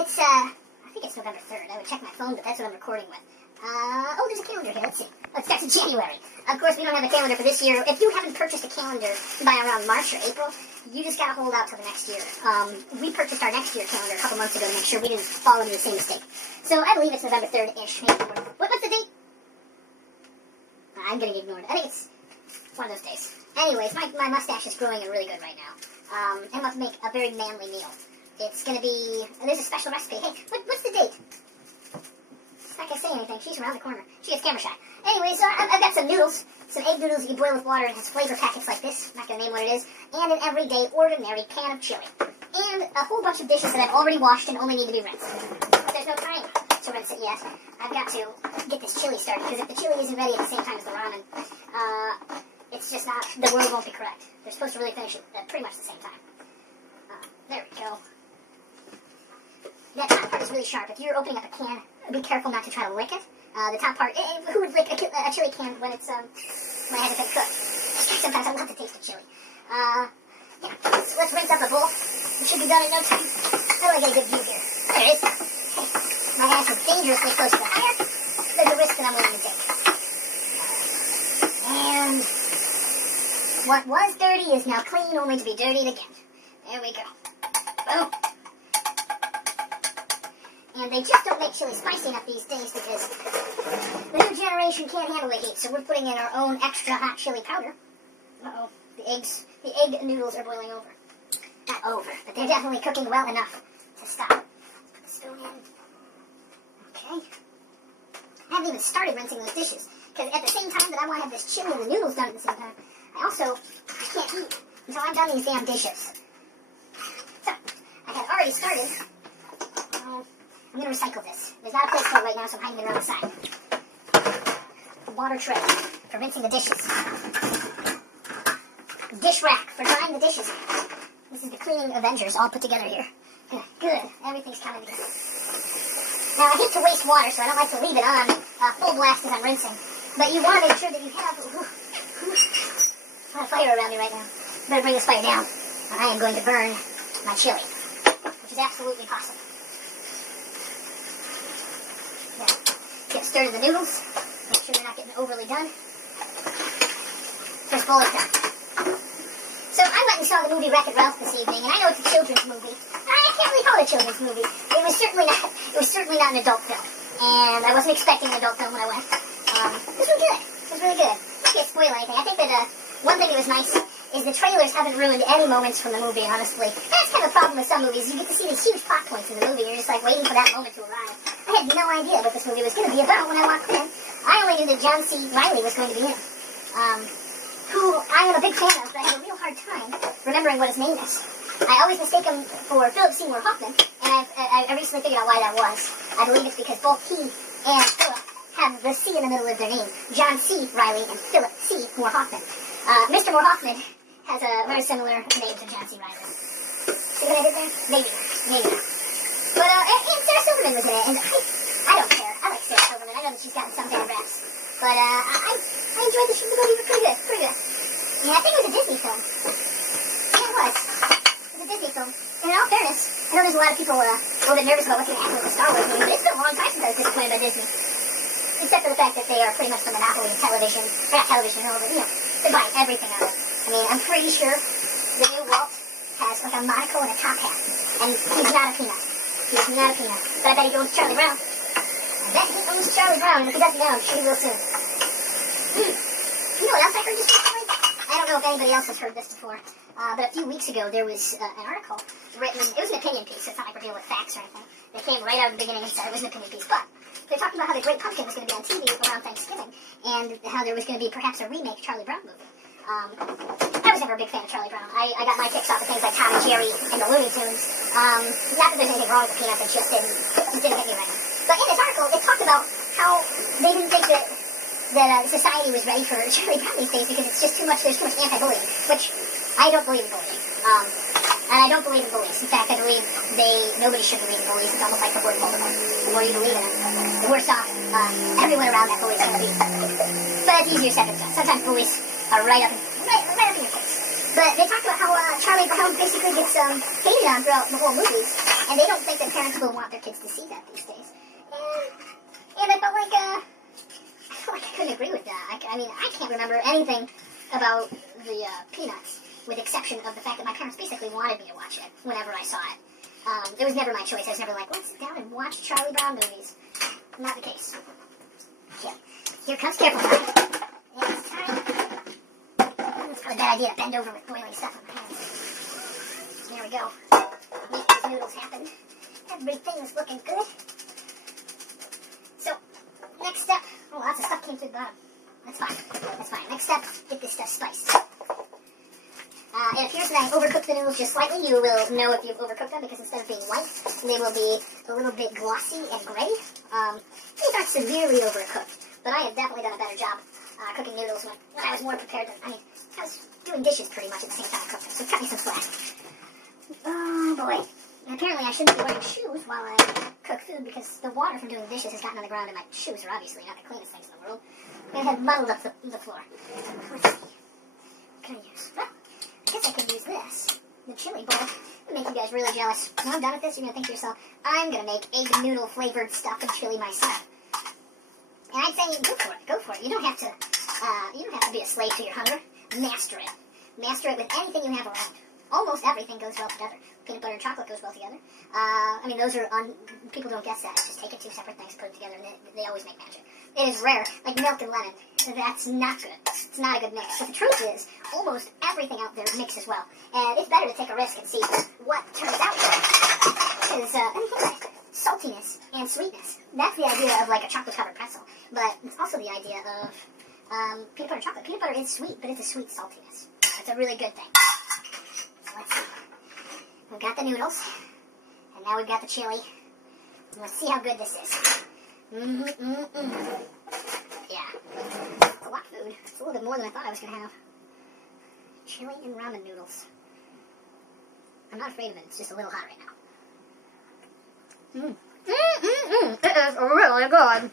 it's, I think it's November 3rd. I would check my phone, but that's what I'm recording with. Oh, there's a calendar here. Let's see. Oh, it starts in January. Of course, we don't have a calendar for this year. If you haven't purchased a calendar by around March or April, you just gotta hold out till the next year. We purchased our next year calendar a couple months ago to make sure we didn't fall into the same mistake. So I believe it's November 3rd-ish. What's the date? I'm getting ignored. I think it's one of those days. Anyways, my mustache is growing really good right now. I'm about to make a very manly meal. It's gonna be, there's a special recipe. Hey, what's the date? She's not gonna say anything. She's around the corner. She gets camera shy. Anyways, I've got some noodles. Some egg noodles you can boil with water. It has flavor packets like this. I'm not gonna name what it is. And an everyday, ordinary can of chili. And a whole bunch of dishes that I've already washed and only need to be rinsed. But there's no time to rinse it yet. I've got to get this chili started, because if the chili isn't ready at the same time as the ramen, it's just not, the word won't be correct. They're supposed to really finish it at pretty much the same time. There we go. That top part is really sharp. If you're opening up a can, be careful not to try to lick it. The top part, who would lick a chili can when it's, when it hasn't been cooked? Sometimes I love the taste of chili. Yeah, let's rinse up a bowl. It should be done in no time. How do I get a good view here? There it is. Hey, my hands are dangerously close to the fire. There's a risk that I'm willing to take. And what was dirty is now clean, only to be dirtied again. There we go. Boom. And they just don't make chili spicy enough these days because the new generation can't handle the heat, so we're putting in our own extra hot chili powder. Uh-oh. The egg noodles are boiling over. Not over, but they're definitely cooking well enough to stop. Put the spoon in. Okay. I haven't even started rinsing those dishes, because at the same time that I want to have this chili and the noodles done at the same time, I can't eat until I'm done these damn dishes. So, I had already started. I'm going to recycle this. There's not a place for it right now, so I'm hiding it around the side. The water tray for rinsing the dishes. Dish rack for drying the dishes. This is the cleaning Avengers all put together here. Good. Everything's coming together. Now, I hate to waste water, so I don't like to leave it on full blast as I'm rinsing. But you want to make sure that you have a lot of fire around me right now. Better bring this fire down, or I am going to burn my chili, which is absolutely possible. Now, get stirred in the noodles. Make sure they're not getting overly done. First bowl is done. So I went and saw the movie Wreck-It Ralph this evening, and I know it's a children's movie. I can't really call it a children's movie. It was certainly not an adult film, and I wasn't expecting an adult film when I went. It was really good. It was really good. I can't spoil anything. I think that one thing that was nice is the trailers haven't ruined any moments from the movie, honestly. That's kind of a problem with some movies. You get to see the huge plot points in the movie, and you're just like waiting for that moment to arrive. I had no idea what this movie was going to be about when I walked in. I only knew that John C. Reilly was going to be in it. Who I am a big fan of, but I have a real hard time remembering what his name is. I always mistake him for Philip Seymour Hoffman, and I recently figured out why that was. I believe it's because both he and Philip have the C in the middle of their name. John C. Reilly and Philip C. Moore Hoffman. Mr. Moore Hoffman has a very similar name to John C. Reilly. See what I did there? Maybe. But, and Sarah Silverman was in it, and I don't care. I like Sarah Silverman. I know that she's gotten some bad raps. But, I enjoyed the movie. Pretty good. Yeah, I think it was a Disney film. Yeah, it was. It was a Disney film. And in all fairness, I know there's a lot of people a little bit nervous about what's going to happen with the Star Wars movie, but it's been a long time since I was disappointed by Disney. Except for the fact that they are pretty much the monopoly of television. Not television at all, but, they buy everything out of it. I mean, I'm pretty sure the new Walt has like a monocle and a top hat. And he's not a peanut. But I bet he owns Charlie Brown. And if he doesn't own, he will soon. You know what else I heard this recently? I don't know if anybody else has heard this before. But a few weeks ago, there was an article written. It was an opinion piece, so it's not like we're dealing with facts or anything. They came right out of the beginning and said it was an opinion piece. But they're talking about how The Great Pumpkin was going to be on TV around Thanksgiving, and how there was going to be perhaps a remake Charlie Brown movie. I was never a big fan of Charlie Brown. I got my kicks off of things like Tom and Jerry and the Looney Tunes. Not that there's anything wrong with Peanuts, it just didn't hit me right now. But in this article, it talked about how they didn't think that society was ready for Charlie Brown these days because it's just too much, there's too much anti-bullying, which I don't believe in bullying. And I don't believe in bullies. In fact, I believe nobody should believe in bullies. It's almost like the word Voldemort. The more you believe in them, the worse off everyone around that bully's going to be. But it's easier said than done. Sometimes bullies are right up in your face. But they talk about how Charlie Brown basically gets hated on throughout the whole movie, and they don't think that parents will want their kids to see that these days. And I felt like I couldn't agree with that. I mean, I can't remember anything about the Peanuts, with the exception of the fact that my parents basically wanted me to watch it whenever I saw it. It was never my choice. I was never like, let's sit down and watch Charlie Brown movies. Not the case. Okay. Here comes, careful. It's time. It's probably a bad idea to bend over with boiling stuff on my hands. There we go. Make these noodles happen. Everything is looking good. So, next step. Oh, lots of stuff came through the bottom. That's fine. That's fine. Next step, get this stuff spiced. It appears that I overcooked the noodles just slightly. You will know if you've overcooked them because instead of being white, they will be a little bit glossy and gray. These aren't severely overcooked, but I have definitely done a better job cooking noodles when I was more prepared than, I was doing dishes pretty much at the same time I cooked them, so cut me some slack. Oh boy. And apparently I shouldn't be wearing shoes while I cook food because the water from doing the dishes has gotten on the ground and my shoes are obviously not the cleanest things in the world. And have muddled up the floor. Let's see. What can I use? Well, I guess I could use this. The chili bowl. It'll make you guys really jealous. When I'm done with this, you're going to think to yourself, I'm going to make egg noodle flavored stuff and chili myself. And I'd say, go for it. Go for it. You don't have to be a slave to your hunger. Master it. Master it with anything you have around. Almost everything goes well together. Peanut butter and chocolate goes well together. Those are, people don't guess that. Just take it two separate things, put them together, and they always make magic. It is rare, like milk and lemon. That's not good. It's not a good mix. But the truth is, almost everything out there mixes well. And it's better to take a risk and see what turns out well. Because, saltiness and sweetness. That's the idea of like a chocolate-covered pretzel. But it's also the idea of peanut butter chocolate. Peanut butter is sweet, but it's a sweet saltiness. It's a really good thing. So let's see. We've got the noodles. And now we've got the chili. And let's see how good this is. Yeah. It's a lot of food. It's a little bit more than I thought I was going to have. Chili and ramen noodles. I'm not afraid of it. It's just a little hot right now. It is really good.